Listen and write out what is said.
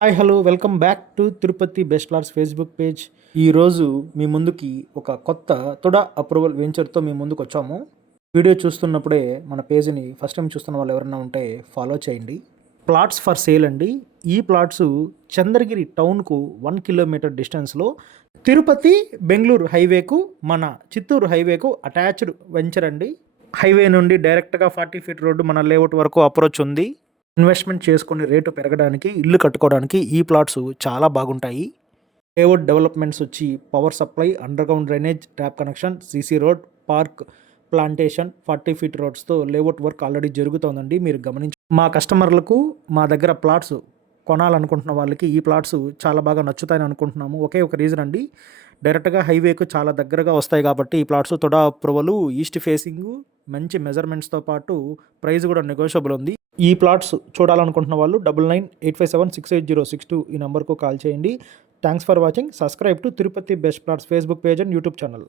Hi hello welcome back to Tirupati best plots Facebook page. ఈరోజు మీ ముందుకి ఒక కొత్త తుడా అప్రూవల్ వెంచర్తో మీ ముందుకు వచ్చాము. వీడియో చూస్తున్నప్పుడే మన పేజ్ని ఫస్ట్ టైం చూస్తున్న వాళ్ళు ఎవరైనా ఉంటే ఫాలో చేయండి. ప్లాట్స్ ఫర్ సేల్ అండి. ఈ ప్లాట్స్ చంద్రగిరి టౌన్కు 1 కిలోమీటర్ డిస్టెన్స్లో తిరుపతి బెంగళూరు హైవేకు మన చిత్తూరు హైవేకు అటాచ్డ్ వెంచర్ అండి. హైవే నుండి డైరెక్ట్గా 40 ఫీట్ రోడ్డు మన లేఅవుట్ వరకు అప్రోచ్ ఉంది. ఇన్వెస్ట్మెంట్ చేసుకుని రేటు పెరగడానికి, ఇల్లు కట్టుకోవడానికి ఈ ప్లాట్స్ చాలా బాగుంటాయి. లేఅవుట్ డెవలప్మెంట్స్ వచ్చి power supply, underground drainage, tap connection, CC road, park, plantation, 40 feet రోడ్స్తో లేఅవుట్ వర్క్ ఆల్రెడీ జరుగుతోందండి. మీరు గమనించి మా కస్టమర్లకు మా దగ్గర ప్లాట్స్ కొనాలనుకుంటున్న వాళ్ళకి ఈ ప్లాట్స్ చాలా బాగా నచ్చుతాయని అనుకుంటున్నాము. ఒకే ఒక రీజన్ అండి, డైరెక్ట్గా హైవేకు చాలా దగ్గరగా వస్తాయి కాబట్టి ఈ plots TUDA approval, east facing, మంచి మెజర్మెంట్స్తో పాటు ప్రైస్ కూడా నెగోషియబుల్ ఉంది. ఈ ప్లాట్స్ చూడాలనుకుంటున్న వాళ్ళు 9985768062 ఈ నెంబర్కు కాల్ చేయండి. Thanks for watching. Subscribe to Tirupati best plots Facebook page and YouTube channel.